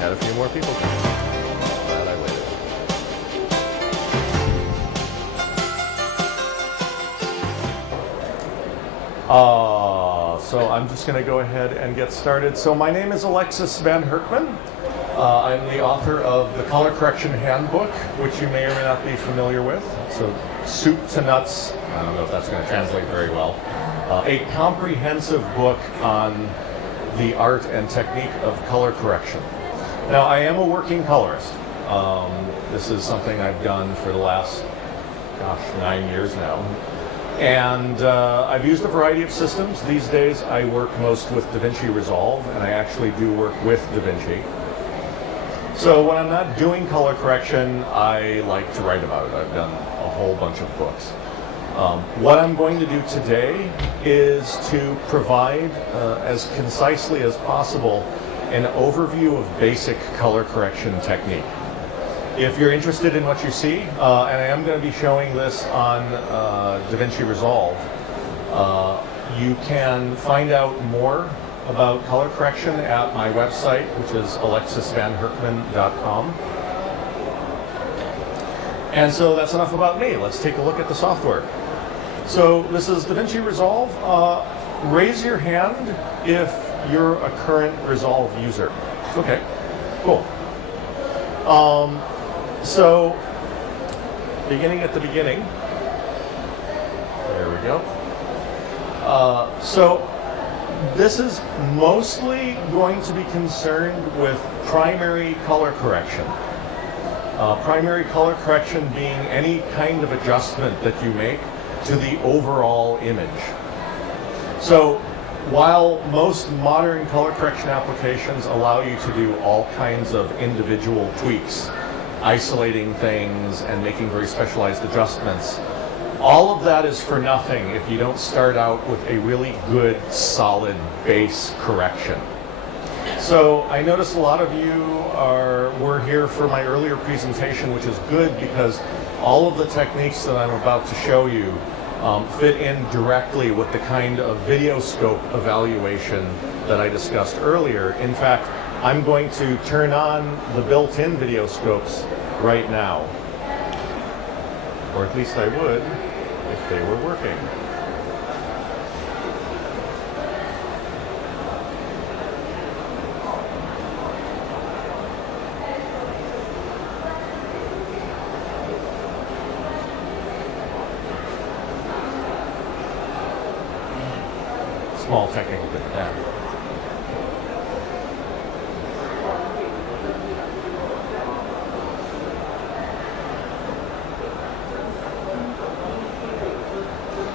Had a few more people come. Glad I waited. So I'm just going to go ahead and get started. So my name is Alexis van Hurkman. I'm the author of the Color Correction Handbook, which you may or may not be familiar with. So soup to nuts, I don't know if that's going to translate very well. A comprehensive book on the art and technique of color correction. Now, I am a working colorist. This is something I've done for the last, 9 years now. And I've used a variety of systems. These days, I work most with DaVinci Resolve, and I actually do work with DaVinci. So when I'm not doing color correction, I like to write about it. I've done a whole bunch of books. What I'm going to do today is to provide, as concisely as possible, an overview of basic color correction technique. If you're interested in what you see, and I am going to be showing this on DaVinci Resolve, you can find out more about color correction at my website, which is alexisvanhurkman.com. And so that's enough about me. Let's take a look at the software. So this is DaVinci Resolve. Raise your hand if you're a current Resolve user. Okay, cool. So beginning at the beginning. There we go. So this is mostly going to be concerned with primary color correction. Primary color correction being any kind of adjustment that you make to the overall image. So while most modern color correction applications allow you to do all kinds of individual tweaks, isolating things and making very specialized adjustments, all of that is for nothing if you don't start out with a really good, solid base correction. So I noticed a lot of you were here for my earlier presentation, which is good because all of the techniques that I'm about to show you fit in directly with the kind of video scope evaluation that I discussed earlier. In fact, I'm going to turn on the built-in video scopes right now. Or at least I would if they were working. Small technical bit, yeah.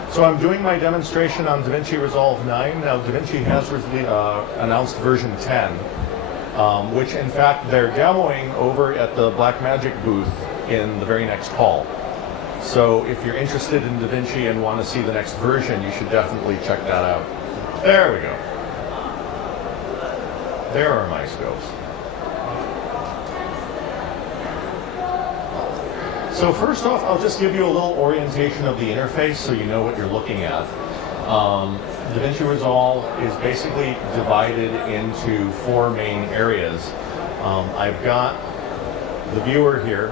So I'm doing my demonstration on DaVinci Resolve 9. Now DaVinci has announced version 10, which in fact they're demoing over at the Blackmagic booth in the very next hall. So if you're interested in DaVinci and want to see the next version, you should definitely check that out. There we go. There are my scopes. So first off, I'll just give you a little orientation of the interface so you know what you're looking at. DaVinci Resolve is basically divided into 4 main areas. I've got the viewer here,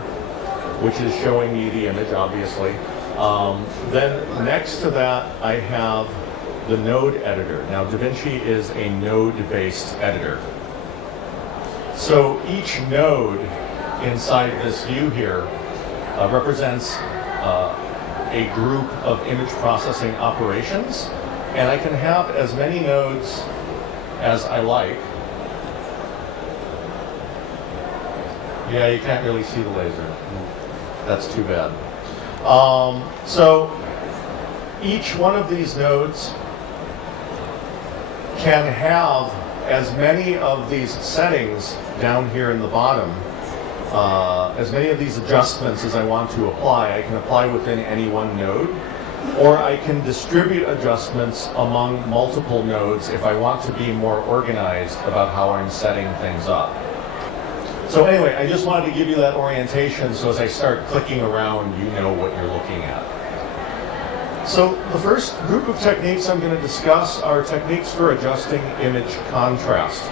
which is showing me the image, obviously. Then next to that, I have the node editor. Now, DaVinci is a node-based editor. So each node inside this view here represents a group of image processing operations, and I can have as many nodes as I like. Yeah, you can't really see the laser. That's too bad. So each one of these nodes can have as many of these settings down here in the bottom, as many of these adjustments as I want to apply. I can apply within any one node, or I can distribute adjustments among multiple nodes if I want to be more organized about how I'm setting things up. So anyway, I just wanted to give you that orientation so as I start clicking around, you know what you're looking at. So the first group of techniques I'm going to discuss are techniques for adjusting image contrast.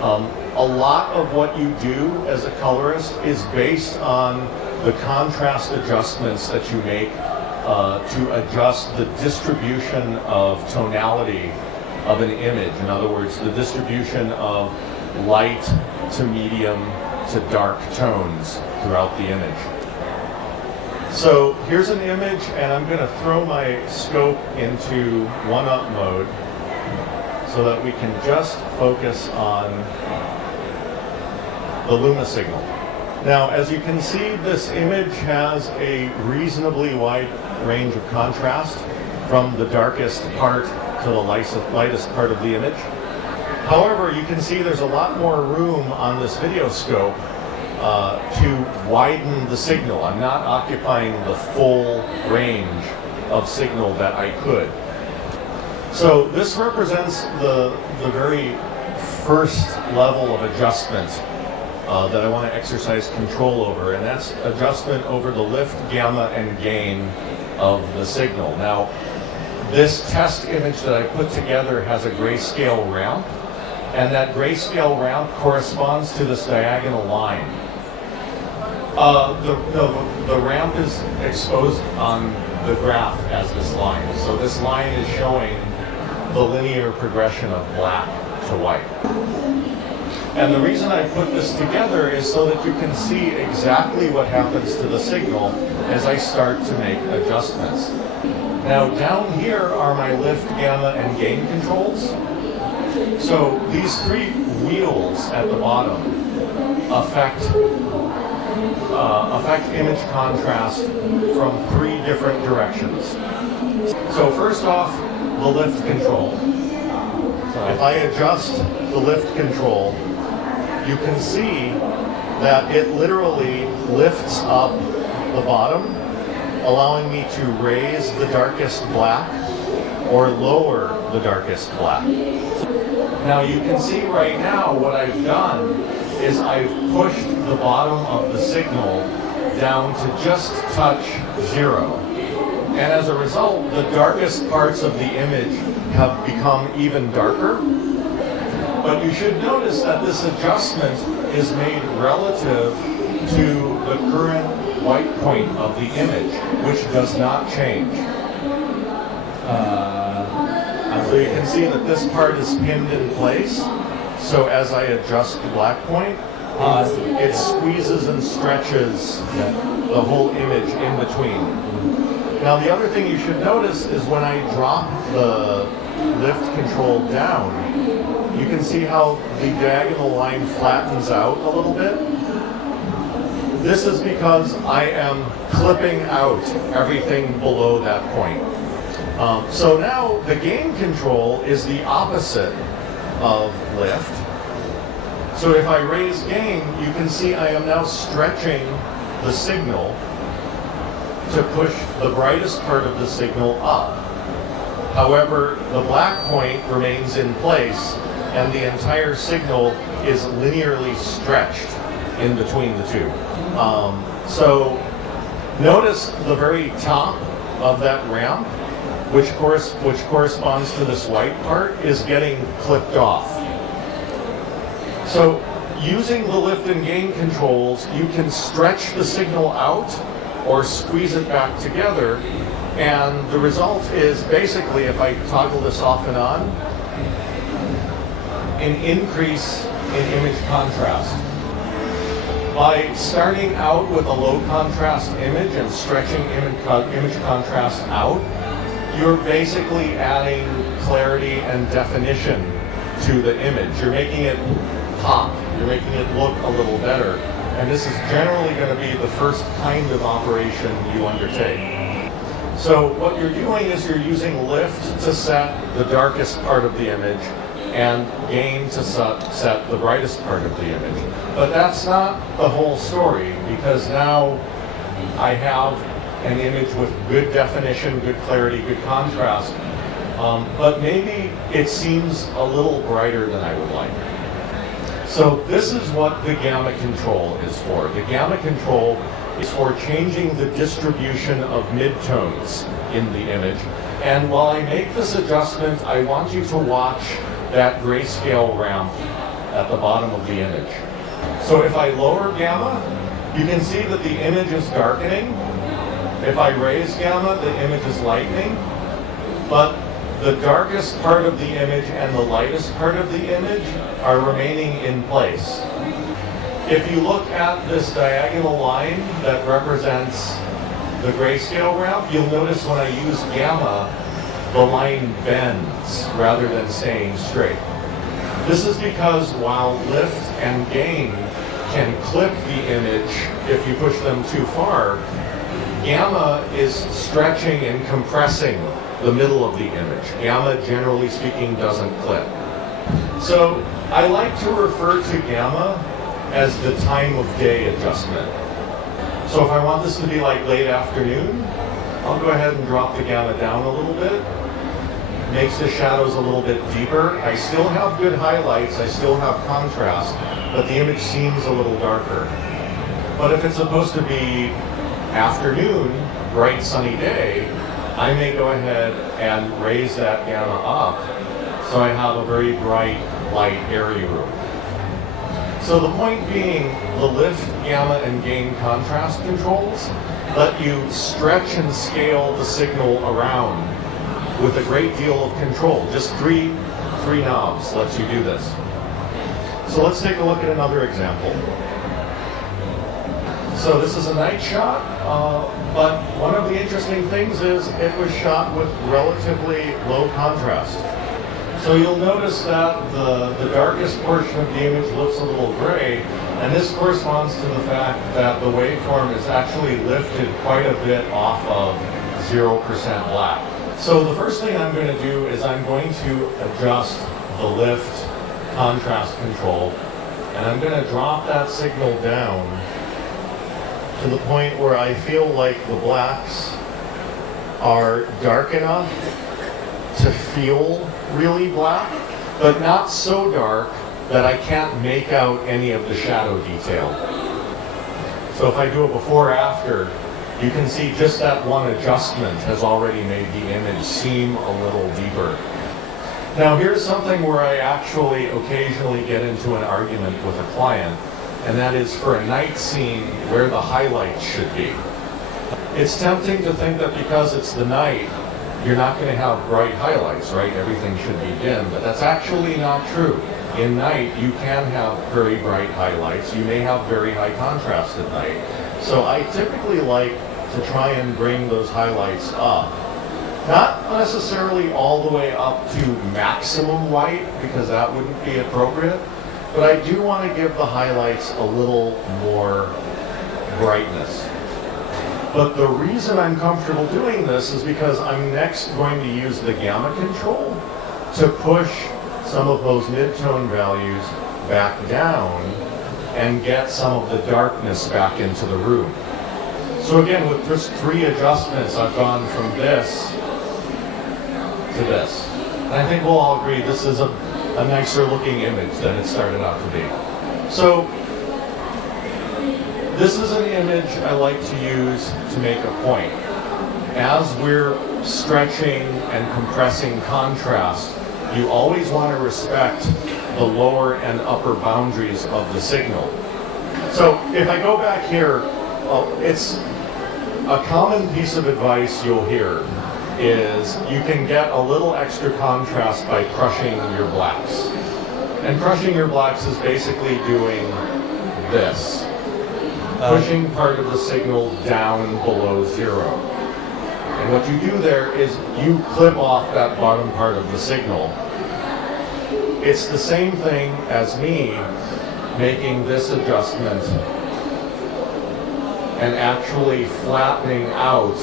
A lot of what you do as a colorist is based on the contrast adjustments that you make to adjust the distribution of tonality of an image. In other words, the distribution of light to medium to dark tones throughout the image. So here's an image, and I'm going to throw my scope into 1-up mode so that we can just focus on the Luma signal. Now, as you can see, this image has a reasonably wide range of contrast from the darkest part to the lightest part of the image. However, you can see there's a lot more room on this video scope to widen the signal. I'm not occupying the full range of signal that I could. So this represents the very first level of adjustment that I want to exercise control over, and that's adjustment over the lift, gamma, and gain of the signal. Now, this test image that I put together has a grayscale ramp, and that grayscale ramp corresponds to this diagonal line. The ramp is exposed on the graph as this line. So this line is showing the linear progression of black to white. And the reason I put this together is so that you can see exactly what happens to the signal as I start to make adjustments. Now down here are my lift, gamma, and gain controls. So these three wheels at the bottom affect image contrast from three different directions. So first off, the lift control. If I adjust the lift control, you can see that it literally lifts up the bottom, allowing me to raise the darkest black or lower the darkest black. Now you can see right now what I've done is I've pushed the bottom of the signal down to just touch 0. And as a result, the darkest parts of the image have become even darker. But you should notice that this adjustment is made relative to the current white point of the image, which does not change. So you can see that this part is pinned in place. So as I adjust the black point, it squeezes and stretches the whole image in between. Now the other thing you should notice is when I drop the lift control down, you can see how the diagonal line flattens out a little bit. This is because I am clipping out everything below that point. So now the gain control is the opposite of lift. So if I raise gain, you can see I am now stretching the signal to push the brightest part of the signal up. However, the black point remains in place and the entire signal is linearly stretched in between the two. So notice the very top of that ramp, which corresponds to this white part, is getting clipped off. So using the lift and gain controls, you can stretch the signal out or squeeze it back together, and the result is basically, if I toggle this off and on, an increase in image contrast. By starting out with a low contrast image and stretching image contrast out, you're basically adding clarity and definition to the image. You're making it pop, you're making it look a little better. And this is generally going to be the first kind of operation you undertake. So what you're doing is you're using lift to set the darkest part of the image and gain to set the brightest part of the image. But that's not the whole story, because now I have an image with good definition, good clarity, good contrast, but maybe it seems a little brighter than I would like. So this is what the gamma control is for. The gamma control is for changing the distribution of midtones in the image. And while I make this adjustment, I want you to watch that grayscale ramp at the bottom of the image. So if I lower gamma, you can see that the image is darkening. If I raise gamma, the image is lightening. But the darkest part of the image and the lightest part of the image are remaining in place. If you look at this diagonal line that represents the grayscale ramp, you'll notice when I use gamma, the line bends rather than staying straight. This is because while lift and gain can clip the image if you push them too far, gamma is stretching and compressing the middle of the image. Gamma, generally speaking, doesn't clip. So I like to refer to gamma as the time of day adjustment. So if I want this to be like late afternoon, I'll go ahead and drop the gamma down a little bit. Makes the shadows a little bit deeper. I still have good highlights, I still have contrast, but the image seems a little darker. But if it's supposed to be afternoon, bright sunny day, I may go ahead and raise that gamma up so I have a very bright, light, airy room. So the point being, the lift, gamma, and gain contrast controls let you stretch and scale the signal around with a great deal of control. Just three knobs lets you do this. So let's take a look at another example. So this is a night shot, but one of the interesting things is it was shot with relatively low contrast. So you'll notice that the darkest portion of the image looks a little gray, and this corresponds to the fact that the waveform is actually lifted quite a bit off of 0% black. So the first thing I'm going to do is I'm going to adjust the lift contrast control, and I'm going to drop that signal down to the point where I feel like the blacks are dark enough to feel really black, but not so dark that I can't make out any of the shadow detail. So if I do a before after, you can see just that one adjustment has already made the image seem a little deeper. Now here's something where I actually occasionally get into an argument with a client, and that is for a night scene where the highlights should be. It's tempting to think that because it's the night, you're not going to have bright highlights, right? Everything should be dim, but that's actually not true. In night, you can have very bright highlights. You may have very high contrast at night. So I typically like to try and bring those highlights up. Not necessarily all the way up to maximum white, because that wouldn't be appropriate, but I do want to give the highlights a little more brightness. But the reason I'm comfortable doing this is because I'm next going to use the gamma control to push some of those mid-tone values back down and get some of the darkness back into the room. So again, with just 3 adjustments, I've gone from this to this. And I think we'll all agree this is a nicer looking image than it started out to be. So this is an image I like to use to make a point. As we're stretching and compressing contrast, you always want to respect the lower and upper boundaries of the signal. So if I go back here, it's a common piece of advice you'll hear is you can get a little extra contrast by crushing your blacks. And crushing your blacks is basically doing this. Pushing part of the signal down below 0. And what you do there is you clip off that bottom part of the signal. It's the same thing as me making this adjustment and actually flattening out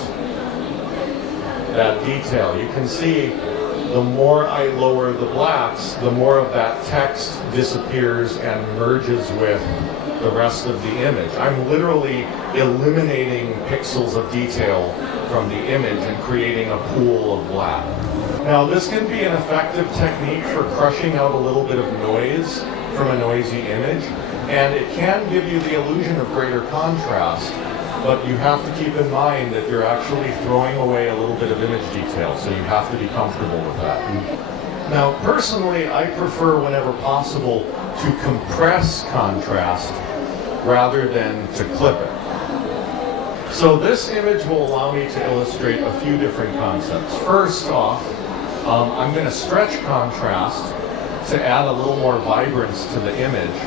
that detail. You can see the more I lower the blacks, the more of that text disappears and merges with the rest of the image. I'm literally eliminating pixels of detail from the image and creating a pool of black. Now this can be an effective technique for crushing out a little bit of noise from a noisy image, and it can give you the illusion of greater contrast, but you have to keep in mind that you're actually throwing away a little bit of image detail, so you have to be comfortable with that. Now, personally, I prefer, whenever possible, to compress contrast rather than to clip it. So this image will allow me to illustrate a few different concepts. First off, I'm going to stretch contrast to add a little more vibrance to the image.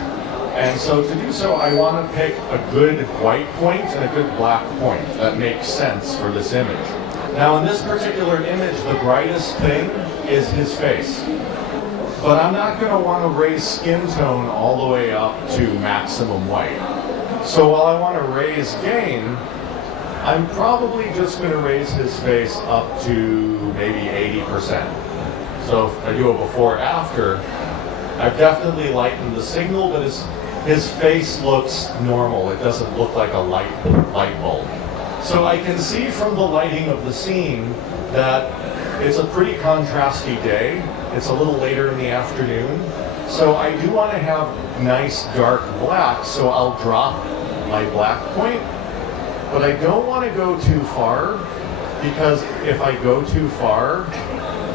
And so to do so, I want to pick a good white point and a good black point that makes sense for this image. Now in this particular image, the brightest thing is his face. But I'm not going to want to raise skin tone all the way up to maximum white. So while I want to raise gain, I'm probably just going to raise his face up to maybe 80%. So if I do a before-after, I've definitely lightened the signal, but his face looks normal. It doesn't look like a light bulb. So I can see from the lighting of the scene that it's a pretty contrasty day. It's a little later in the afternoon. So I do want to have nice dark black, so I'll drop my black point. But I don't want to go too far, because if I go too far,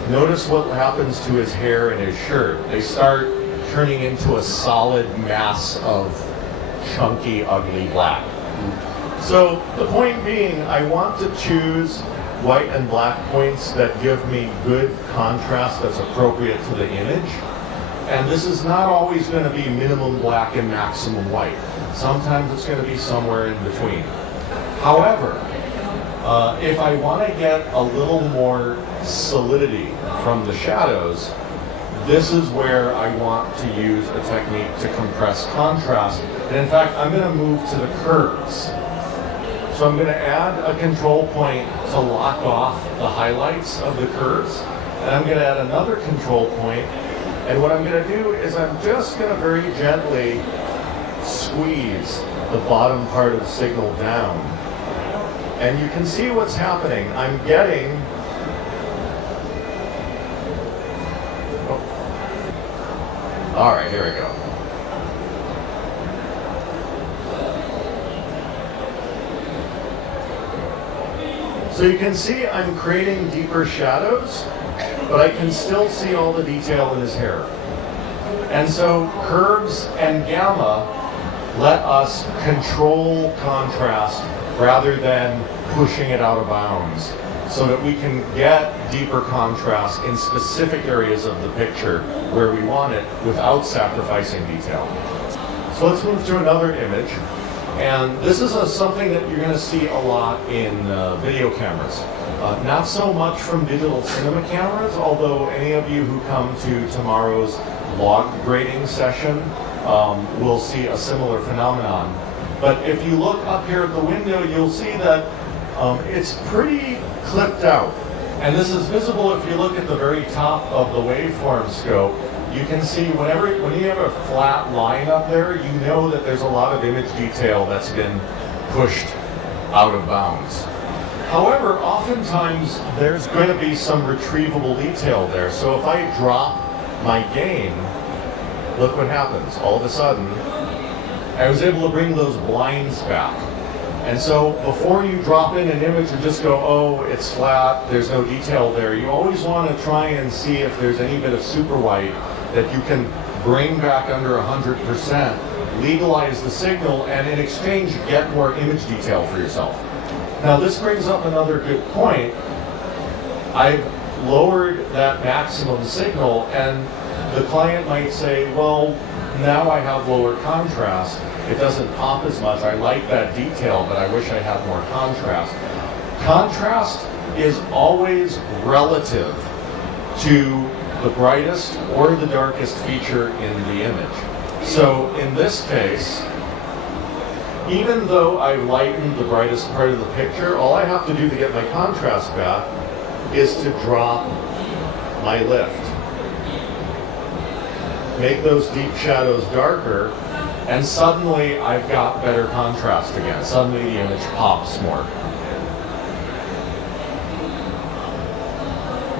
notice what happens to his hair and his shirt. They start turning into a solid mass of chunky, ugly black. So the point being, I want to choose white and black points that give me good contrast that's appropriate to the image. And this is not always going to be minimum black and maximum white. Sometimes it's going to be somewhere in between. However, if I want to get a little more solidity from the shadows, this is where I want to use a technique to compress contrast. And in fact, I'm going to move to the curves. So I'm going to add a control point to lock off the highlights of the curves. And I'm going to add another control point. And what I'm going to do is I'm just going to very gently squeeze the bottom part of the signal down. And you can see what's happening. I'm getting all right, here we go. So you can see I'm creating deeper shadows, but I can still see all the detail in his hair. And so curves and gamma let us control contrast rather than pushing it out of bounds, so that we can get deeper contrast in specific areas of the picture where we want it without sacrificing detail. So let's move to another image. And this is something that you're going to see a lot in video cameras. Not so much from digital cinema cameras, although any of you who come to tomorrow's log grading session will see a similar phenomenon. But if you look up here at the window, you'll see that it's pretty clipped out. And this is visible if you look at the very top of the waveform scope. You can see when you have a flat line up there, you know that there's a lot of image detail that's been pushed out of bounds. However, oftentimes there's going to be some retrievable detail there. So if I drop my gain, look what happens. All of a sudden, I was able to bring those blinds back. And so before you drop in an image and just go, oh, it's flat, there's no detail there, you always want to try and see if there's any bit of super white that you can bring back under 100%, legalize the signal, and in exchange get more image detail for yourself. Now this brings up another good point. I've lowered that maximum signal, and the client might say, well, now I have lower contrast. It doesn't pop as much. I like that detail, but I wish I had more contrast. Contrast is always relative to the brightest or the darkest feature in the image. So in this case, even though I've lightened the brightest part of the picture, all I have to do to get my contrast back is to drop my lift. Make those deep shadows darker, and suddenly I've got better contrast again. Suddenly the image pops more.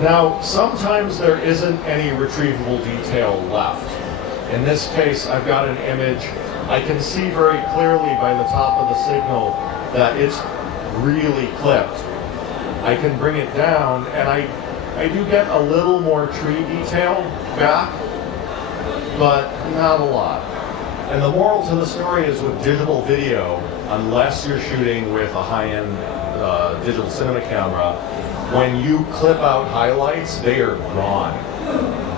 Now, sometimes there isn't any retrievable detail left. In this case, I've got an image. I can see very clearly by the top of the signal that it's really clipped. I can bring it down, and I do get a little more tree detail back, but not a lot. And the moral to the story is with digital video, unless you're shooting with a high-end digital cinema camera, when you clip out highlights, they are gone.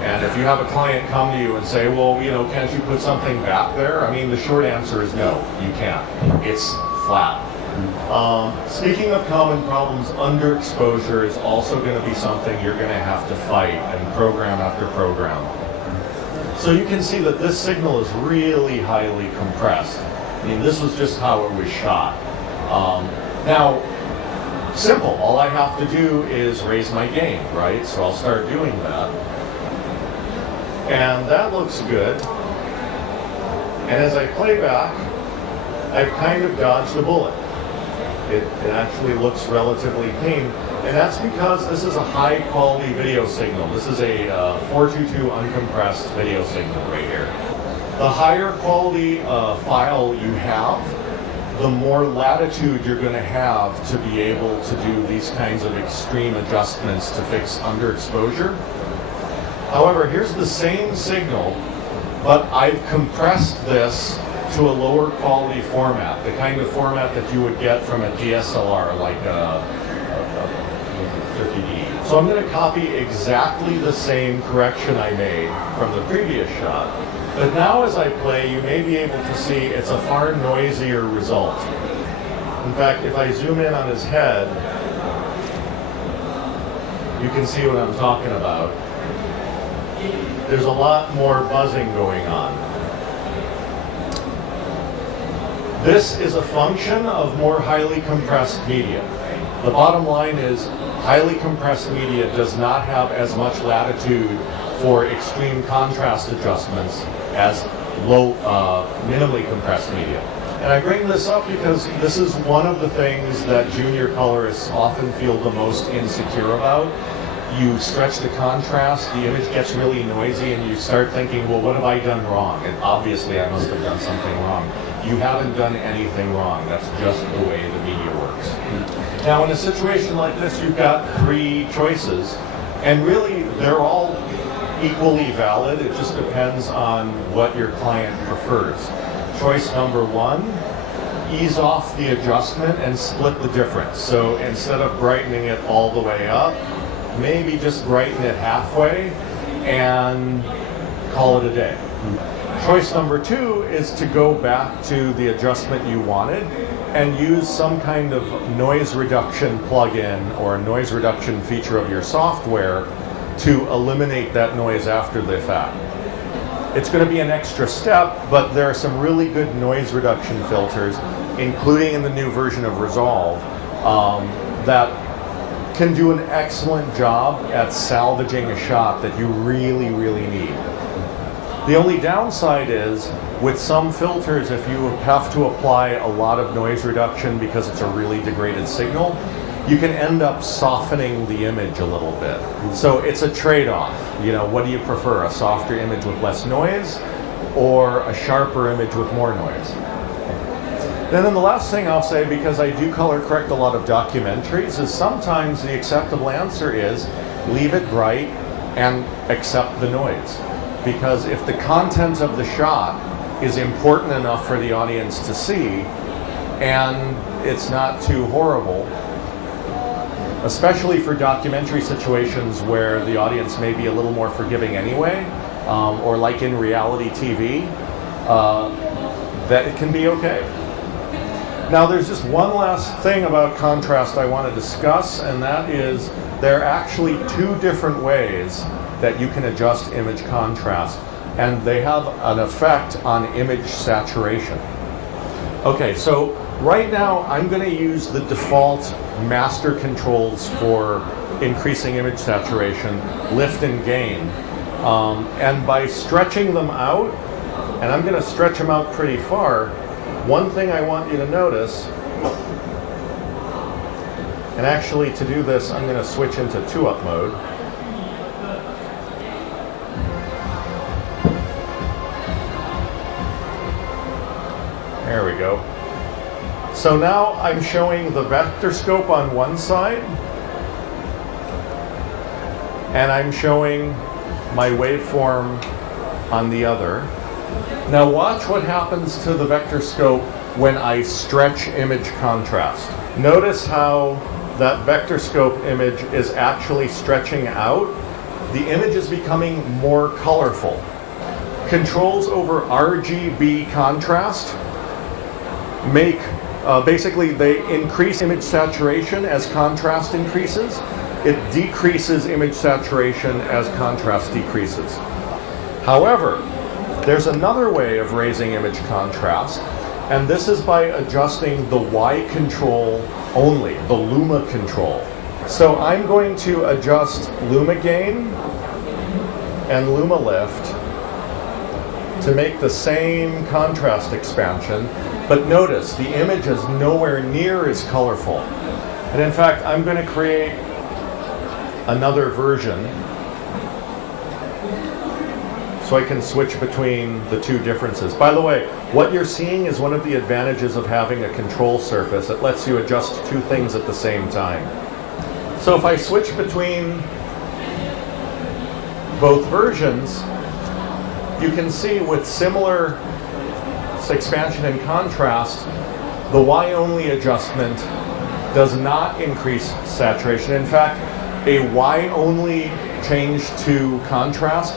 And if you have a client come to you and say, well, you know, can't you put something back there? I mean, the short answer is no, you can't. It's flat. Speaking of common problems, underexposure is also going to be something you're going to have to fight and program after program. So you can see that this signal is really highly compressed. I mean, this was just how it was shot. Now, simple, all I have to do is raise my gain, right? So I'll start doing that. And that looks good. And as I play back, I've kind of dodged a bullet. It actually looks relatively clean. And that's because this is a high quality video signal. This is a 422 uncompressed video signal right here. The higher quality file you have, the more latitude you're going to have to be able to do these kinds of extreme adjustments to fix underexposure. However, here's the same signal, but I've compressed this to a lower quality format, the kind of format that you would get from a DSLR, like a 50D. So I'm going to copy exactly the same correction I made from the previous shot. But now as I play, you may be able to see it's a far noisier result. In fact, if I zoom in on his head, you can see what I'm talking about. There's a lot more buzzing going on. This is a function of more highly compressed media. The bottom line is highly compressed media does not have as much latitude for extreme contrast adjustments as low, minimally compressed media. And I bring this up because this is one of the things that junior colorists often feel the most insecure about. You stretch the contrast, the image gets really noisy, and you start thinking, well, what have I done wrong? And obviously I must have done something wrong. You haven't done anything wrong. That's just the way the media works. Now, in a situation like this, you've got three choices, and really they're all equally valid. It just depends on what your client prefers. Choice number one, ease off the adjustment and split the difference. So instead of brightening it all the way up, maybe just brighten it halfway and call it a day. Choice number two is to go back to the adjustment you wanted and use some kind of noise reduction plugin or noise reduction feature of your software to eliminate that noise after the fact. It's going to be an extra step, but there are some really good noise reduction filters, including in the new version of Resolve, that can do an excellent job at salvaging a shot that you really, really need. The only downside is, with some filters, if you have to apply a lot of noise reduction because it's a really degraded signal, you can end up softening the image a little bit. So it's a trade-off. You know, what do you prefer, a softer image with less noise or a sharper image with more noise? And then the last thing I'll say, because I do color correct a lot of documentaries, is sometimes the acceptable answer is leave it bright and accept the noise. Because if the content of the shot is important enough for the audience to see and it's not too horrible, especially for documentary situations where the audience may be a little more forgiving anyway, or like in reality TV, that it can be okay. Now there's just one last thing about contrast I want to discuss, and that is there are actually two different ways that you can adjust image contrast, and they have an effect on image saturation. Okay, so right now I'm going to use the default master controls for increasing image saturation, lift and gain, and by stretching them out, and I'm going to stretch them out pretty far, one thing I want you to notice, and actually to do this I'm going to switch into 2-up mode. There we go. So now I'm showing the vector scope on one side and I'm showing my waveform on the other. Now watch what happens to the vector scope when I stretch image contrast. Notice how that vector scope image is actually stretching out. The image is becoming more colorful. Controls over RGB contrast make, basically they increase image saturation as contrast increases. It decreases image saturation as contrast decreases. However, there's another way of raising image contrast, and this is by adjusting the Y control only, the luma control. So I'm going to adjust luma gain and luma lift to make the same contrast expansion, but notice the image is nowhere near as colorful. And in fact, I'm going to create another version so I can switch between the two differences. By the way, what you're seeing is one of the advantages of having a control surface. It lets you adjust two things at the same time. So if I switch between both versions, you can see with similar expansion and contrast, the Y-only adjustment does not increase saturation. In fact, a Y-only change to contrast,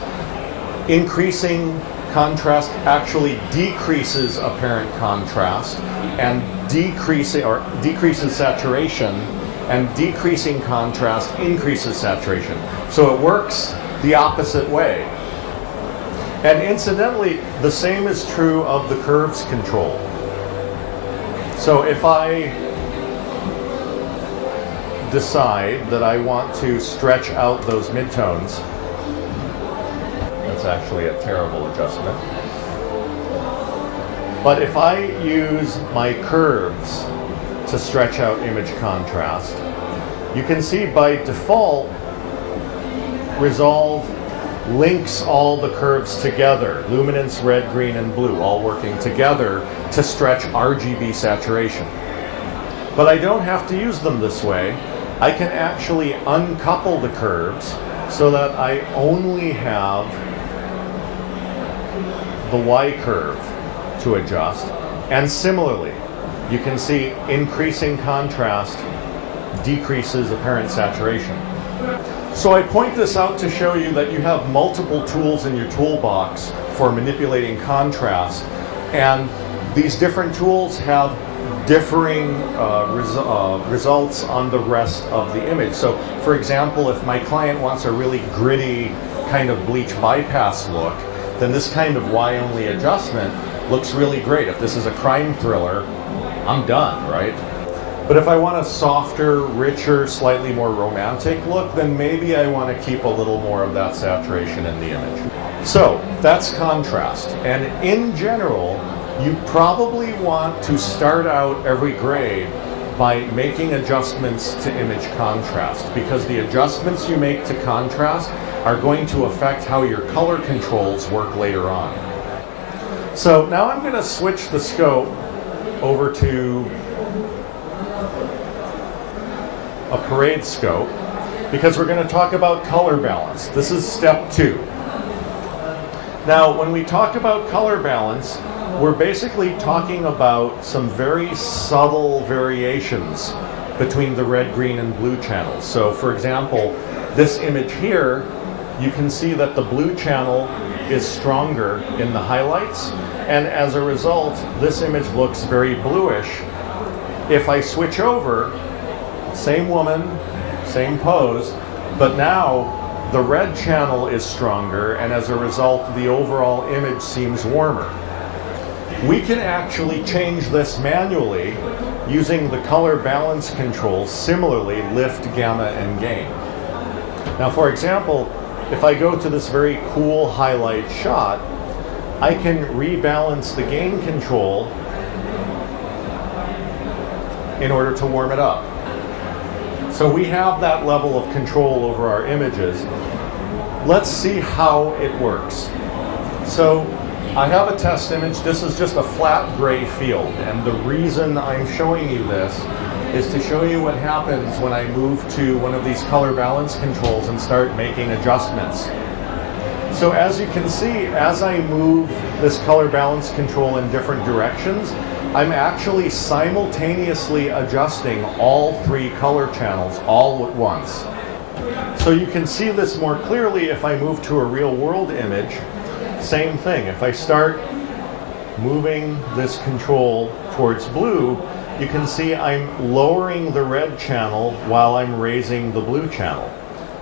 increasing contrast actually decreases apparent contrast and decreases saturation, and decreasing contrast increases saturation. So it works the opposite way. And incidentally, the same is true of the curves control. So if I decide that I want to stretch out those midtones, that's actually a terrible adjustment. But if I use my curves to stretch out image contrast, you can see by default, Resolve links all the curves together, luminance, red, green, and blue, all working together to stretch RGB saturation. But I don't have to use them this way. I can actually uncouple the curves so that I only have the Y curve to adjust. And similarly, you can see increasing contrast decreases apparent saturation. So I point this out to show you that you have multiple tools in your toolbox for manipulating contrast, and these different tools have differing results on the rest of the image. So for example, if my client wants a really gritty kind of bleach bypass look, then this kind of Y-only adjustment looks really great. If this is a crime thriller, I'm done, right? But if I want a softer, richer, slightly more romantic look, then maybe I want to keep a little more of that saturation in the image. So that's contrast. And in general, you probably want to start out every grade by making adjustments to image contrast, because the adjustments you make to contrast are going to affect how your color controls work later on. So now I'm going to switch the scope over to a parade scope, because we're going to talk about color balance. This is step 2. Now, when we talk about color balance, we're basically talking about some very subtle variations between the red, green, and blue channels. So for example, this image here, you can see that the blue channel is stronger in the highlights, and as a result, this image looks very bluish. If I switch over, same woman, same pose, but now the red channel is stronger, and as a result, the overall image seems warmer. We can actually change this manually using the color balance controls, similarly lift, gamma, and gain. Now for example, if I go to this very cool highlight shot, I can rebalance the gain control in order to warm it up. So we have that level of control over our images. Let's see how it works. So I have a test image. This is just a flat gray field, and the reason I'm showing you this is to show you what happens when I move to one of these color balance controls and start making adjustments. So as you can see, as I move this color balance control in different directions, I'm actually simultaneously adjusting all 3 color channels all at once. So you can see this more clearly if I move to a real world image. Same thing, if I start moving this control towards blue, you can see I'm lowering the red channel while I'm raising the blue channel.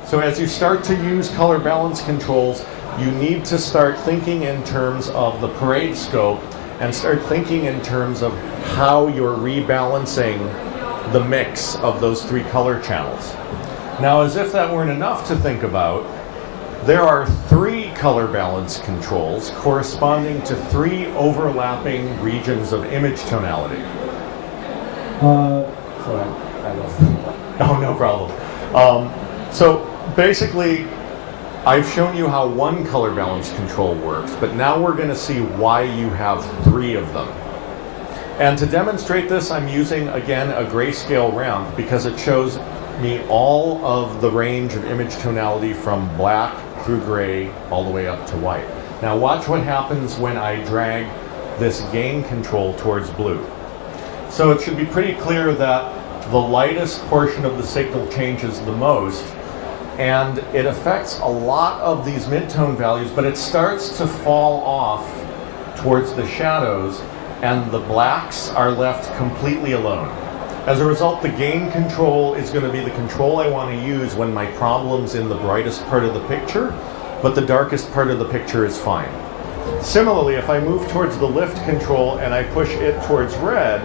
So as you start to use color balance controls, you need to start thinking in terms of the parade scope and start thinking in terms of how you're rebalancing the mix of those 3 color channels. Now, as if that weren't enough to think about, there are 3 color balance controls corresponding to 3 overlapping regions of image tonality. Sorry, I lost it. Oh, no problem. So basically, I've shown you how 1 color balance control works, but now we're going to see why you have 3 of them. And to demonstrate this, I'm using, again, a grayscale ramp because it shows me all of the range of image tonality from black through gray all the way up to white. Now watch what happens when I drag this gain control towards blue. So it should be pretty clear that the lightest portion of the signal changes the most, and it affects a lot of these midtone values, but it starts to fall off towards the shadows, and the blacks are left completely alone. As a result, the gain control is going to be the control I want to use when my problem's in the brightest part of the picture, but the darkest part of the picture is fine. Similarly, if I move towards the lift control and I push it towards red,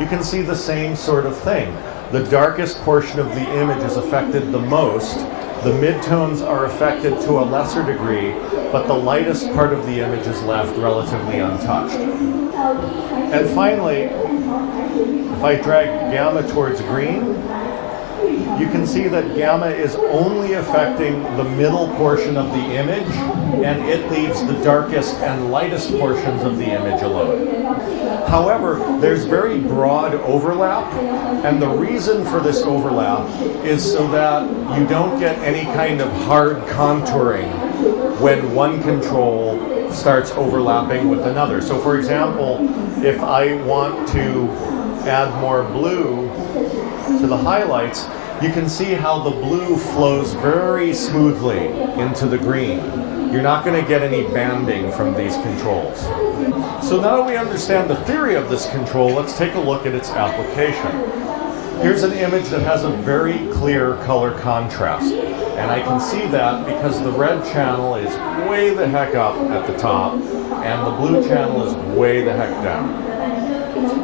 you can see the same sort of thing. The darkest portion of the image is affected the most. The midtones are affected to a lesser degree, but the lightest part of the image is left relatively untouched. And finally, if I drag gamma towards green, you can see that gamma is only affecting the middle portion of the image, and it leaves the darkest and lightest portions of the image alone. However, there's very broad overlap, and the reason for this overlap is so that you don't get any kind of hard contouring when one control starts overlapping with another. So for example, if I want to add more blue to the highlights, you can see how the blue flows very smoothly into the green. You're not going to get any banding from these controls. So now that we understand the theory of this control, let's take a look at its application. Here's an image that has a very clear color contrast. And I can see that because the red channel is way the heck up at the top, and the blue channel is way the heck down.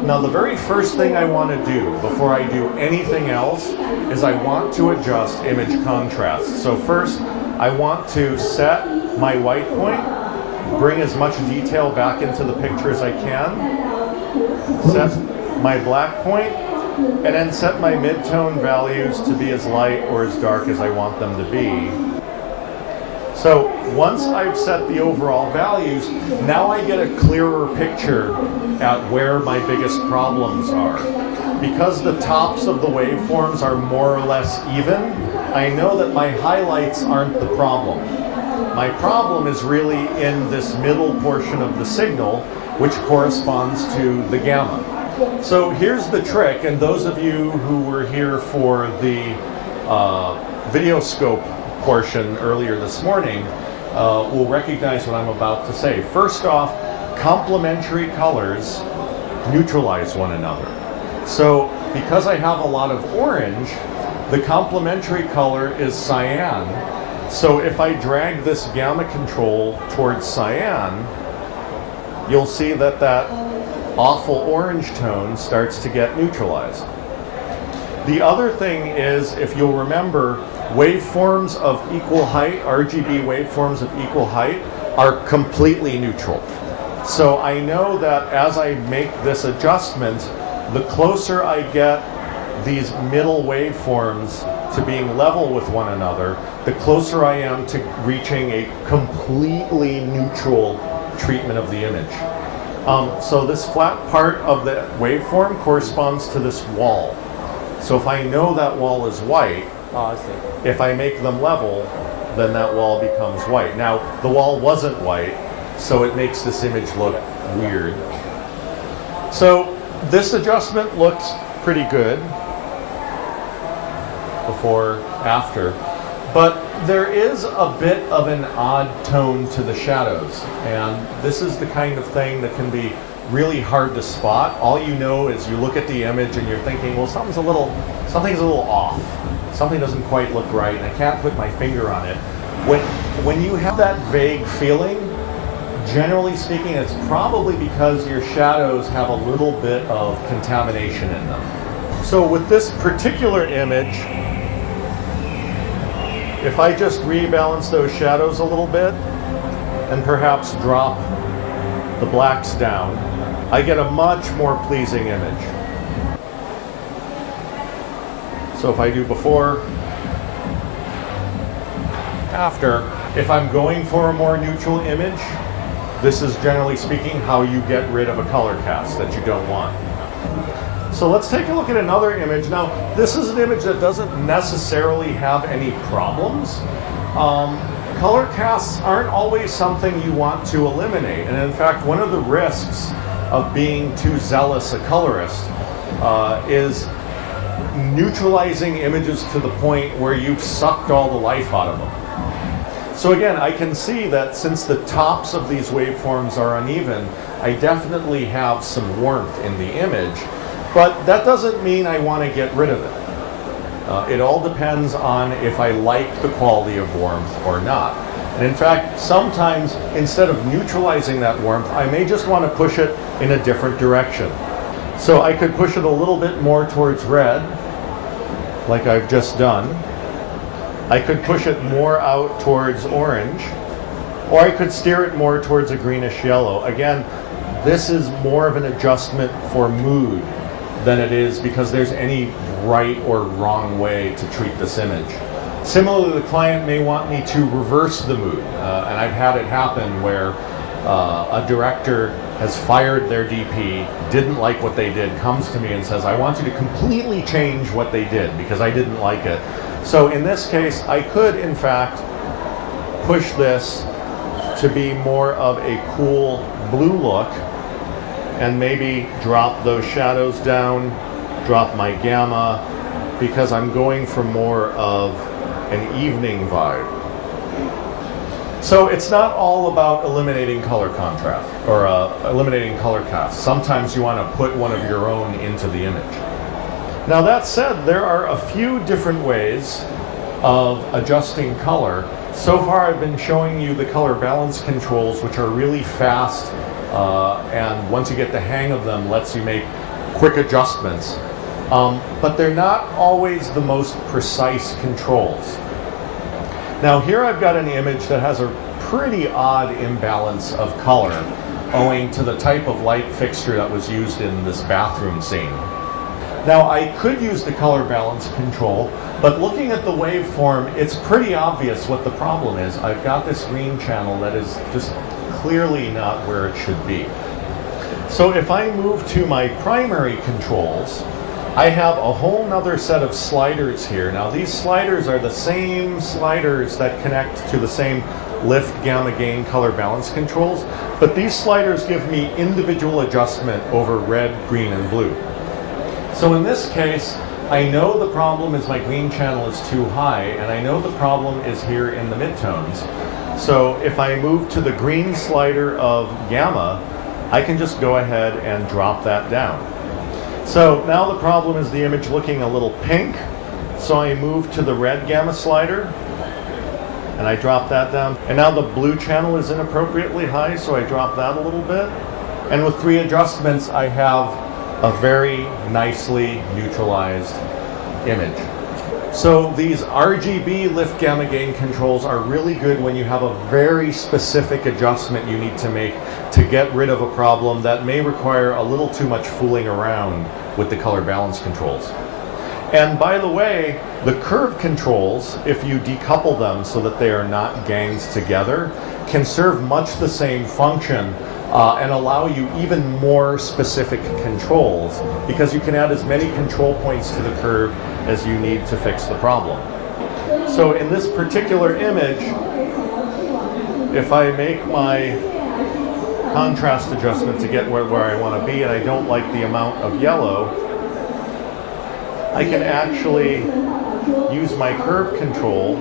Now the very first thing I want to do before I do anything else is I want to adjust image contrast. So first I want to set my white point, bring as much detail back into the picture as I can, set my black point, and then set my midtone values to be as light or as dark as I want them to be. So once I've set the overall values, now I get a clearer picture at where my biggest problems are. Because the tops of the waveforms are more or less even, I know that my highlights aren't the problem. My problem is really in this middle portion of the signal, which corresponds to the gamma. So here's the trick, and those of you who were here for the video scope portion earlier this morning will recognize what I'm about to say. First off, complementary colors neutralize one another. So because I have a lot of orange, the complementary color is cyan. So if I drag this gamma control towards cyan, you'll see that that awful orange tone starts to get neutralized. The other thing is, if you'll remember, waveforms of equal height, RGB waveforms of equal height, are completely neutral. So I know that as I make this adjustment, the closer I get these middle waveforms to being level with one another, the closer I am to reaching a completely neutral treatment of the image. So this flat part of the waveform corresponds to this wall. So if I know that wall is white, Oh, I see. if I make them level, then that wall becomes white. Now, the wall wasn't white, so it makes this image look weird. So this adjustment looks pretty good before, after. But there is a bit of an odd tone to the shadows. And this is the kind of thing that can be really hard to spot. All you know is you look at the image and you're thinking, well, something's a little off. Something doesn't quite look right, and I can't put my finger on it. When you have that vague feeling, generally speaking, it's probably because your shadows have a little bit of contamination in them. So with this particular image, if I just rebalance those shadows a little bit and perhaps drop the blacks down, I get a much more pleasing image. So if I do before, after, if I'm going for a more neutral image, this is generally speaking how you get rid of a color cast that you don't want. So let's take a look at another image. Now, this is an image that doesn't necessarily have any problems. Color casts aren't always something you want to eliminate. And in fact, one of the risks of being too zealous a colorist is neutralizing images to the point where you've sucked all the life out of them. So again, I can see that since the tops of these waveforms are uneven, I definitely have some warmth in the image, but that doesn't mean I want to get rid of it. It all depends on if I like the quality of warmth or not. And in fact, sometimes instead of neutralizing that warmth, I may just want to push it in a different direction. So I could push it a little bit more towards red, like I've just done. I could push it more out towards orange, or I could steer it more towards a greenish yellow. Again, this is more of an adjustment for mood than it is because there's any right or wrong way to treat this image. Similarly, the client may want me to reverse the mood, and I've had it happen where a director has fired their DP, didn't like what they did, comes to me and says, I want you to completely change what they did because I didn't like it. So in this case, I could, in fact, push this to be more of a cool blue look and maybe drop those shadows down, drop my gamma, because I'm going for more of an evening vibe. So it's not all about eliminating color contrast or eliminating color cast. Sometimes you want to put one of your own into the image. Now that said, there are a few different ways of adjusting color. So far I've been showing you the color balance controls, which are really fast, and once you get the hang of them, lets you make quick adjustments. But they're not always the most precise controls. Now here I've got an image that has a pretty odd imbalance of color owing to the type of light fixture that was used in this bathroom scene. Now I could use the color balance control, but looking at the waveform, it's pretty obvious what the problem is. I've got this green channel that is just clearly not where it should be. So if I move to my primary controls, I have a whole nother set of sliders here. Now these sliders are the same sliders that connect to the same lift, gamma, gain, color balance controls, but these sliders give me individual adjustment over red, green, and blue. So in this case, I know the problem is my green channel is too high, and I know the problem is here in the midtones. So if I move to the green slider of gamma, I can just go ahead and drop that down. So now the problem is the image looking a little pink, so I move to the red gamma slider, and I drop that down. And now the blue channel is inappropriately high, so I drop that a little bit. And with 3 adjustments, I have a very nicely neutralized image. So these RGB lift gamma gain controls are really good when you have a very specific adjustment you need to make to get rid of a problem that may require a little too much fooling around with the color balance controls. And by the way, the curve controls, if you decouple them so that they are not gangs together, can serve much the same function and allow you even more specific controls, because you can add as many control points to the curve as you need to fix the problem. So in this particular image, if I make my contrast adjustment to get where I want to be, and I don't like the amount of yellow, I can actually use my curve control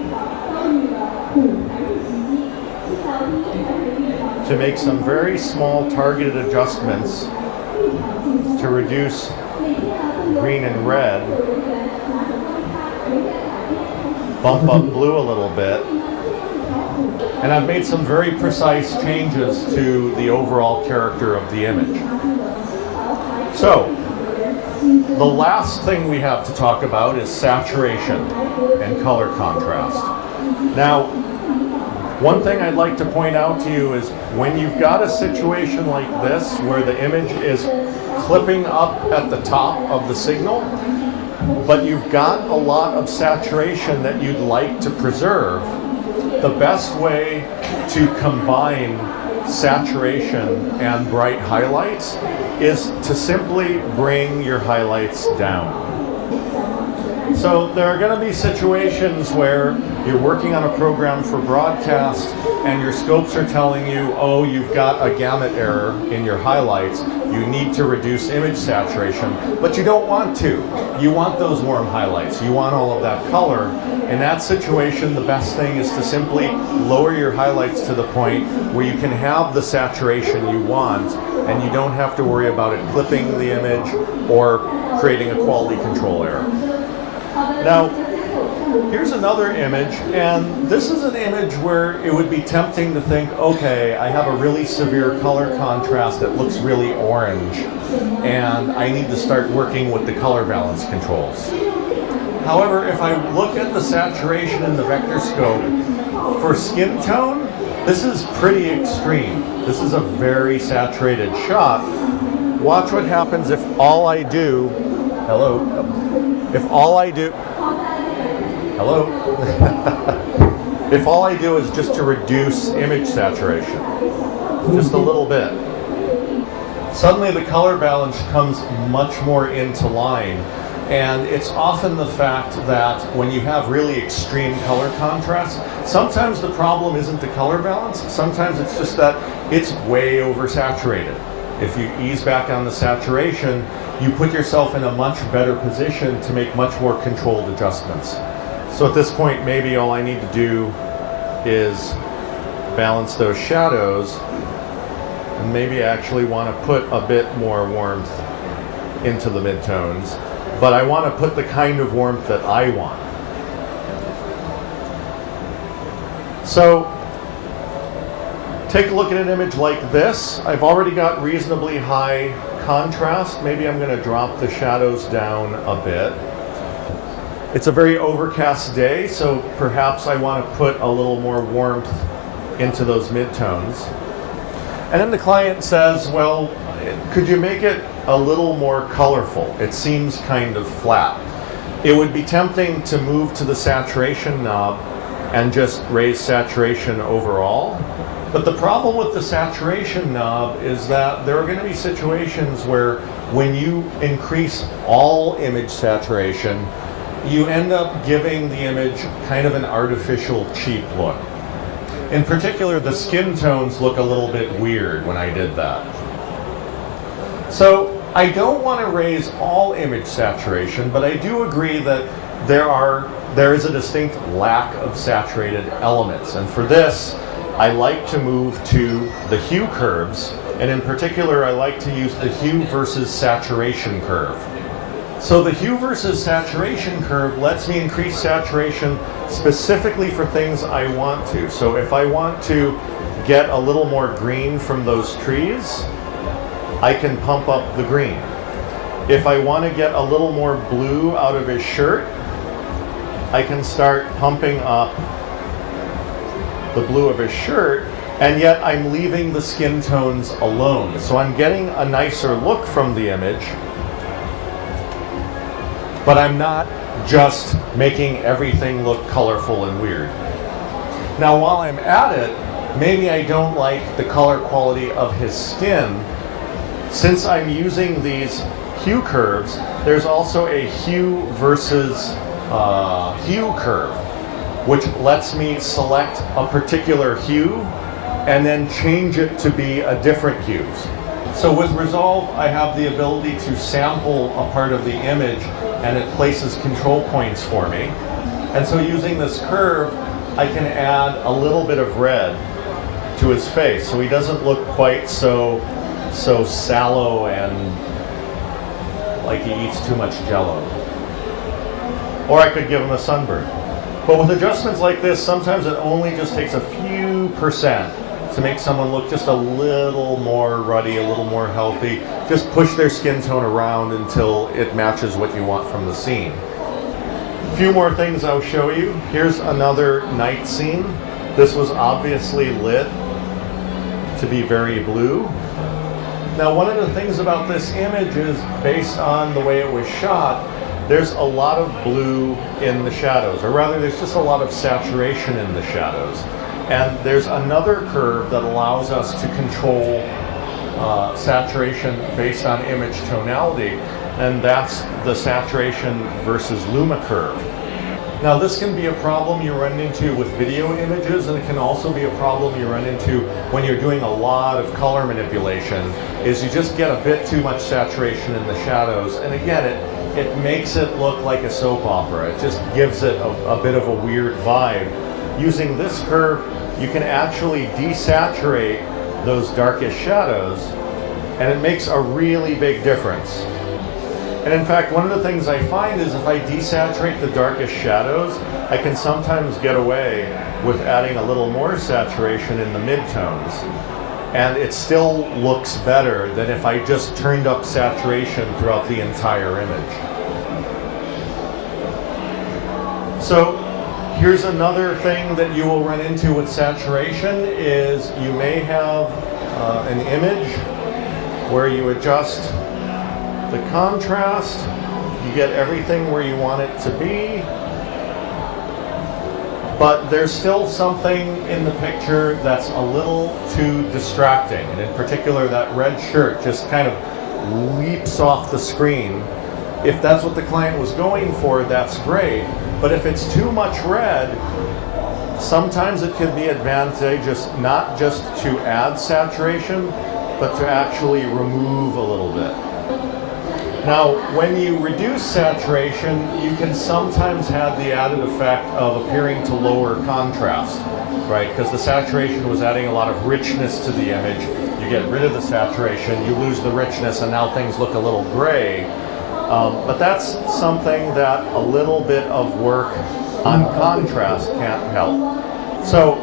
to make some very small targeted adjustments to reduce green and red, bump up blue a little bit, and I've made some very precise changes to the overall character of the image. So, the last thing we have to talk about is saturation and color contrast. Now, one thing I'd like to point out to you is when you've got a situation like this where the image is clipping up at the top of the signal, but you've got a lot of saturation that you'd like to preserve, the best way to combine saturation and bright highlights is to simply bring your highlights down. So there are going to be situations where you're working on a program for broadcast and your scopes are telling you, oh, you've got a gamut error in your highlights, you need to reduce image saturation, but you don't want to. You want those warm highlights, you want all of that color. In that situation, the best thing is to simply lower your highlights to the point where you can have the saturation you want and you don't have to worry about it clipping the image or creating a quality control error. Now, here's another image, and this is an image where it would be tempting to think, okay, I have a really severe color contrast that looks really orange, and I need to start working with the color balance controls. However, if I look at the saturation in the vector scope, for skin tone, this is pretty extreme. This is a very saturated shot. Watch what happens if all I do, if all I do is just to reduce image saturation, just a little bit. Suddenly the color balance comes much more into line. And it's often the fact that when you have really extreme color contrast, sometimes the problem isn't the color balance, sometimes it's just that it's way oversaturated. If you ease back on the saturation, you put yourself in a much better position to make much more controlled adjustments. So at this point, maybe all I need to do is balance those shadows, and maybe I actually want to put a bit more warmth into the midtones, but I want to put the kind of warmth that I want. So take a look at an image like this. I've already got reasonably high contrast. Maybe I'm going to drop the shadows down a bit. It's a very overcast day, so perhaps I want to put a little more warmth into those midtones. And then the client says, well, could you make it a little more colorful? It seems kind of flat. It would be tempting to move to the saturation knob and just raise saturation overall. But the problem with the saturation knob is that there are going to be situations where when you increase all image saturation, you end up giving the image kind of an artificial, cheap look. In particular, the skin tones look a little bit weird when I did that. So I don't want to raise all image saturation, but I do agree that there is a distinct lack of saturated elements. And for this, I like to move to the hue curves, and in particular, I like to use the hue versus saturation curve. So the hue versus saturation curve lets me increase saturation specifically for things I want to. So if I want to get a little more green from those trees, I can pump up the green. If I want to get a little more blue out of his shirt, I can start pumping up the blue of his shirt, and yet I'm leaving the skin tones alone. So I'm getting a nicer look from the image, but I'm not just making everything look colorful and weird. Now, while I'm at it, maybe I don't like the color quality of his skin. Since I'm using these hue curves, there's also a hue versus hue curve, which lets me select a particular hue and then change it to be a different hues. So with Resolve, I have the ability to sample a part of the image and it places control points for me. And so using this curve, I can add a little bit of red to his face so he doesn't look quite so sallow and like he eats too much Jell-O. Or I could give him a sunburn. But with adjustments like this, sometimes it only just takes a few percent to make someone look just a little more ruddy, a little more healthy. Just push their skin tone around until it matches what you want from the scene. A few more things I'll show you. Here's another night scene. This was obviously lit to be very blue. Now, one of the things about this image is based on the way it was shot, there's a lot of blue in the shadows, or rather there's just a lot of saturation in the shadows. And there's another curve that allows us to control saturation based on image tonality, and that's the saturation versus luma curve. Now this can be a problem you run into with video images, and it can also be a problem you run into when you're doing a lot of color manipulation, is you just get a bit too much saturation in the shadows, and again it makes it look like a soap opera. It just gives it a bit of a weird vibe. Using this curve, you can actually desaturate those darkest shadows, and it makes a really big difference. And in fact, one of the things I find is if I desaturate the darkest shadows, I can sometimes get away with adding a little more saturation in the midtones. And it still looks better than if I just turned up saturation throughout the entire image. So here's another thing that you will run into with saturation is you may have an image where you adjust the contrast, you get everything where you want it to be, but there's still something in the picture that's a little too distracting. And in particular, that red shirt just kind of leaps off the screen. If that's what the client was going for, that's great. But if it's too much red, sometimes it can be advantageous not just to add saturation, but to actually remove a little bit. Now, when you reduce saturation, you can sometimes have the added effect of appearing to lower contrast, right? Because the saturation was adding a lot of richness to the image. You get rid of the saturation, you lose the richness, and now things look a little gray. But that's something that a little bit of work on contrast can't help. So,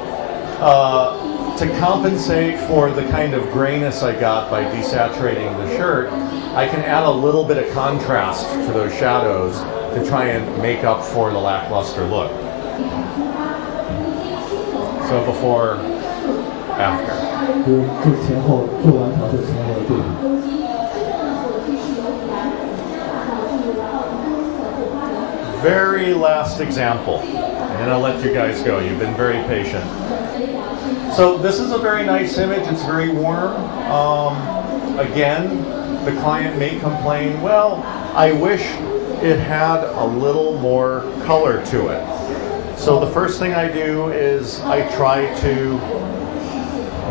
to compensate for the kind of grayness I got by desaturating the shirt, I can add a little bit of contrast to those shadows to try and make up for the lackluster look. So before, after. Very last example, and I'll let you guys go. You've been very patient. So this is a very nice image. It's very warm. Again, the client may complain, well, I wish it had a little more color to it. So the first thing I do is I try to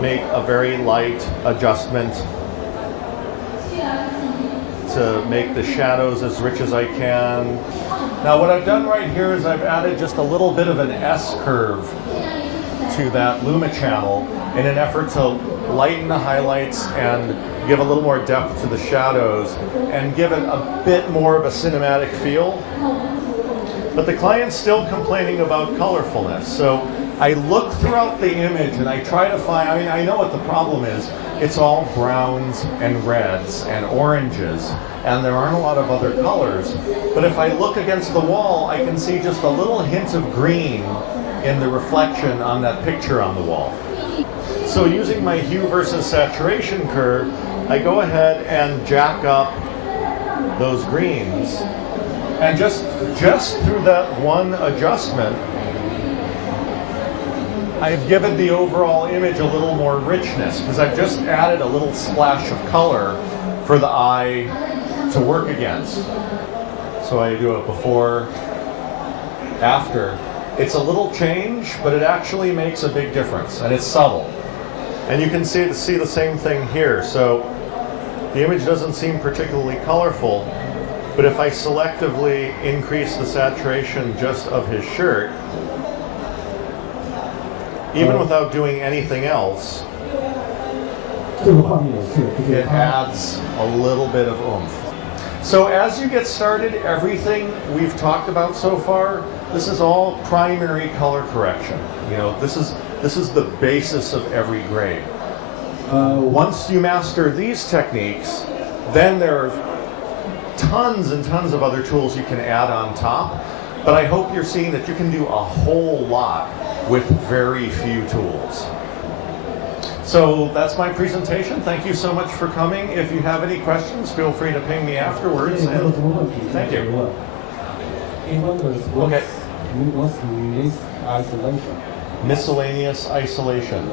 make a very light adjustment to make the shadows as rich as I can. Now what I've done right here is I've added just a little bit of an S curve to that Luma channel in an effort to lighten the highlights and give a little more depth to the shadows and give it a bit more of a cinematic feel. But the client's still complaining about colorfulness. So I look throughout the image and I try to find, I mean, I know what the problem is. It's all browns and reds and oranges, and there aren't a lot of other colors. But if I look against the wall, I can see just a little hint of green in the reflection on that picture on the wall. So using my hue versus saturation curve, I go ahead and jack up those greens, and just through that one adjustment, I've given the overall image a little more richness because I've just added a little splash of color for the eye to work against. So I do a before, after. It's a little change, but it actually makes a big difference, and it's subtle. And you can see the same thing here. So the image doesn't seem particularly colorful, but if I selectively increase the saturation just of his shirt, even without doing anything else, it adds a little bit of oomph. So as you get started, everything we've talked about so far, this is all primary color correction. You know, this is the basis of every grade. Once you master these techniques, then there are tons and tons of other tools you can add on top. But I hope you're seeing that you can do a whole lot with very few tools. So that's my presentation. Thank you so much for coming. If you have any questions, feel free to ping me afterwards. And thank you. Okay. What's this isolation? Miscellaneous isolation.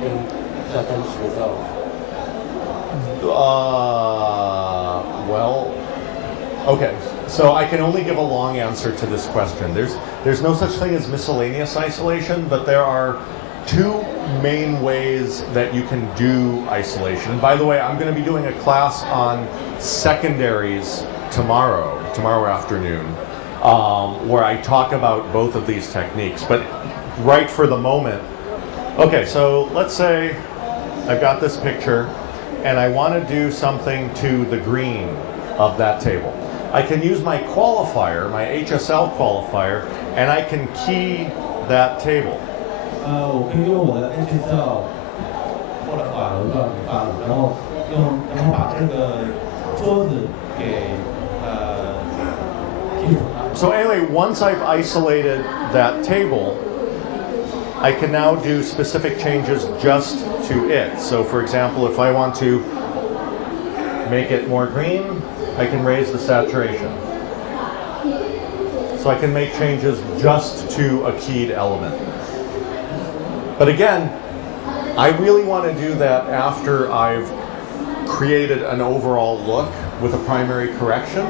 In Japanese results. Well, okay. So I can only give a long answer to this question. There's no such thing as miscellaneous isolation, but there are two main ways that you can do isolation. And by the way, I'm going to be doing a class on secondaries tomorrow afternoon, where I talk about both of these techniques. But right for the moment, okay, so let's say I've got this picture and I want to do something to the green of that table. I can use my qualifier, my HSL qualifier, and I can key that table. 我可以用我的 HSL 或者法轮的法轮，然后把这个桌子给剔除它。 So anyway, once I've isolated that table, I can now do specific changes just to it. So for example, if I want to make it more green, I can raise the saturation. So I can make changes just to a keyed element. But again, I really want to do that after I've created an overall look with a primary correction.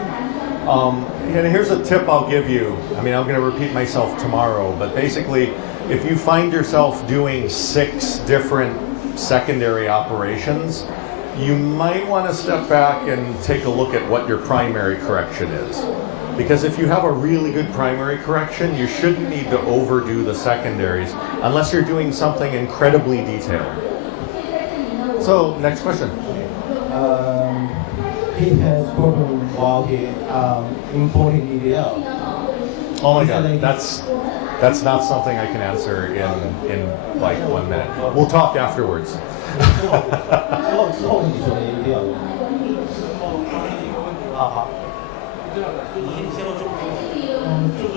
And here's a tip I'll give you. I mean, I'm going to repeat myself tomorrow, but basically, if you find yourself doing 6 different secondary operations, you might want to step back and take a look at what your primary correction is. Because if you have a really good primary correction, you shouldn't need to overdo the secondaries unless you're doing something incredibly detailed. So, next question. He has problem while he importing EDL. Oh my God, that's not something I can answer in like 1 minute. We'll talk afterwards. 之后你说的EDL。好。就是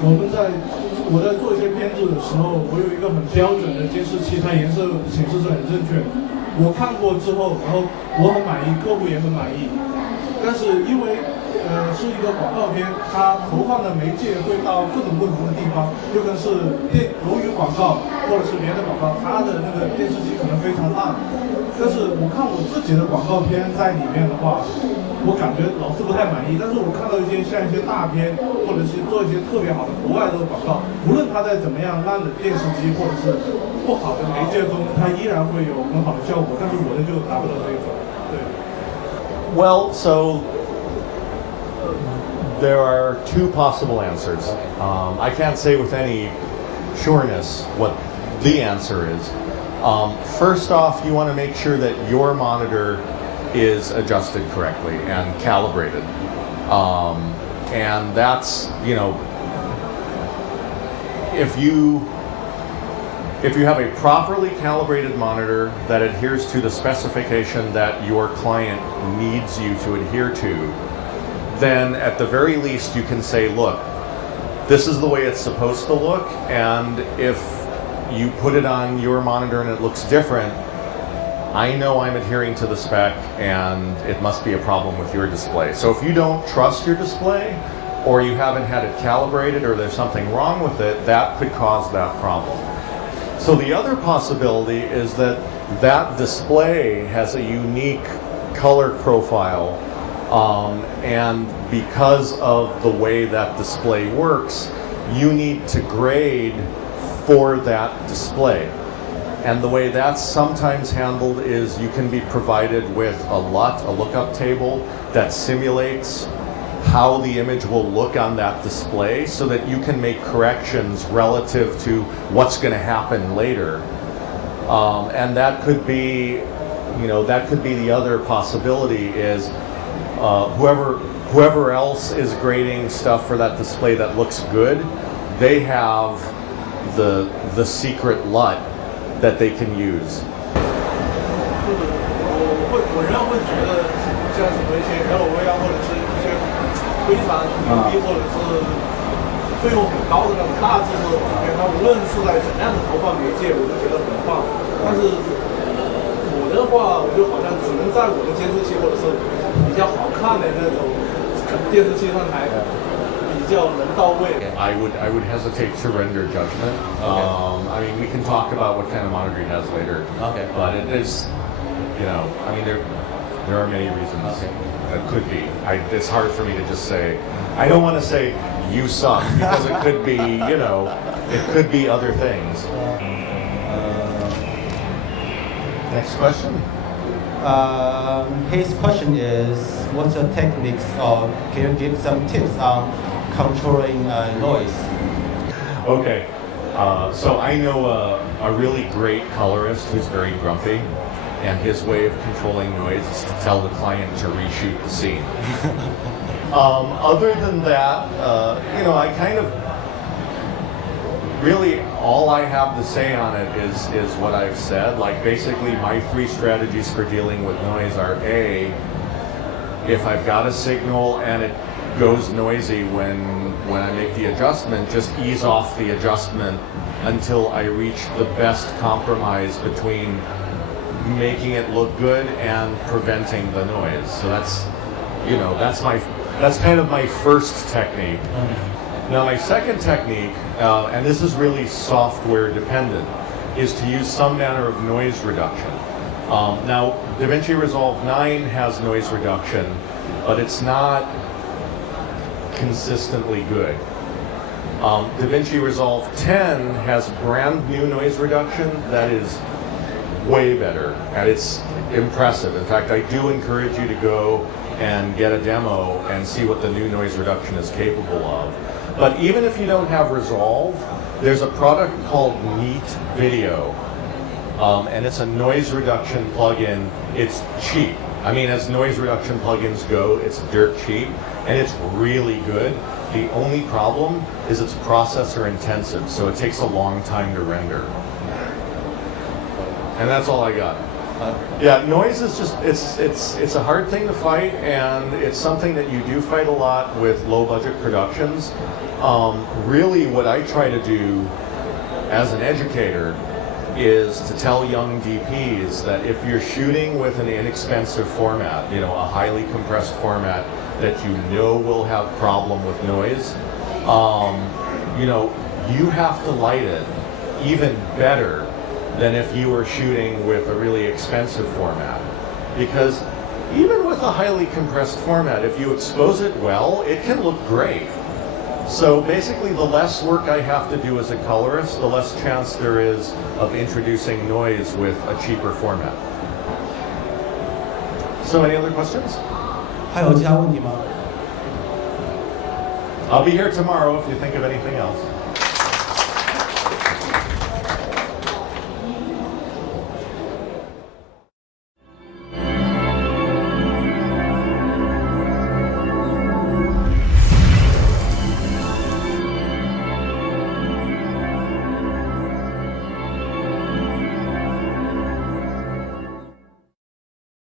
我在做一些编制的时候，我有一个很标准的监视器，它颜色显示是很正确。我看过之后，然后我很满意，客户也很满意。但是因为是一个广告片，它投放的媒介会到各种不同的地方，有可能是楼宇广告，或者是别的广告，它的那个电视机可能非常烂。但是我看我自己的广告片在里面的话，我感觉老是不太满意。但是我看到一些大片，或者是做一些特别好的国外的广告，无论它在怎么样烂的电视机或者是不好的媒介中，它依然会有很好的效果。但是我的就达不到这一种。对。Well, so there are 2 possible answers. I can't say with any sureness what the answer is. First off, you want to make sure that your monitor is adjusted correctly and calibrated. And that's, you know, if you have a properly calibrated monitor that adheres to the specification that your client needs you to adhere to, then at the very least you can say, look, this is the way it's supposed to look, and if you put it on your monitor and it looks different, I know I'm adhering to the spec and it must be a problem with your display. So if you don't trust your display, or you haven't had it calibrated, or there's something wrong with it, that could cause that problem. So the other possibility is that that display has a unique color profile, and because of the way that display works, you need to grade for that display. And the way that's sometimes handled is you can be provided with a LUT, a lookup table, that simulates how the image will look on that display so that you can make corrections relative to what's going to happen later. And that could be, that could be the other possibility is whoever else is grading stuff for that display that looks good, they have the secret LUT that they can use. 我仍然会觉得像什么一些 LOV 啊，或者是一些非常牛逼或者是费用很高的那种大制作的影片，它无论是在怎样的投放媒介，我都觉得很棒。但是我的话，我就好像只能在我的监视器或者是比较好看的那种电视器上才比较能到位。I would hesitate to render judgment. Okay. I mean, we can talk about what kind of monitor he has later. Okay. But it is, I mean, there are many reasons that could be. It's hard for me to just say. I don't want to say you suck because it could be, it could be other things. Next question. His question is, what's your techniques, or can you give some tips on controlling noise? Okay, so I know a really great colorist who's very grumpy, and his way of controlling noise is to tell the client to reshoot the scene. Other than that, I kind of really all I have to say on it is what I've said. Like basically my 3 strategies for dealing with noise are A, if I've got a signal and it goes noisy when I make the adjustment, just ease off the adjustment until I reach the best compromise between making it look good and preventing the noise. So that's kind of my first technique. Now my second technique, and this is really software dependent, is to use some manner of noise reduction. Now DaVinci Resolve 9 has noise reduction, but it's not consistently good. DaVinci Resolve 10 has brand new noise reduction that is way better, and it's impressive. In fact, I do encourage you to go and get a demo and see what the new noise reduction is capable of. But even if you don't have Resolve, there's a product called Neat Video, and it's a noise reduction plugin. It's cheap. I mean, as noise reduction plugins go, it's dirt cheap, and it's really good. The only problem is it's processor intensive, so it takes a long time to render. And that's all I got. Yeah, noise is just, it's a hard thing to fight, and it's something that you do fight a lot with low budget productions. Really what I try to do as an educator is to tell young DPs that if you're shooting with an inexpensive format, a highly compressed format that will have problem with noise, you have to light it even better than if you were shooting with a really expensive format. Because even with a highly compressed format, if you expose it well, it can look great. So basically, the less work I have to do as a colorist, the less chance there is of introducing noise with a cheaper format. So any other questions? 还有其他问题吗？ I'll be here tomorrow if you think of anything else.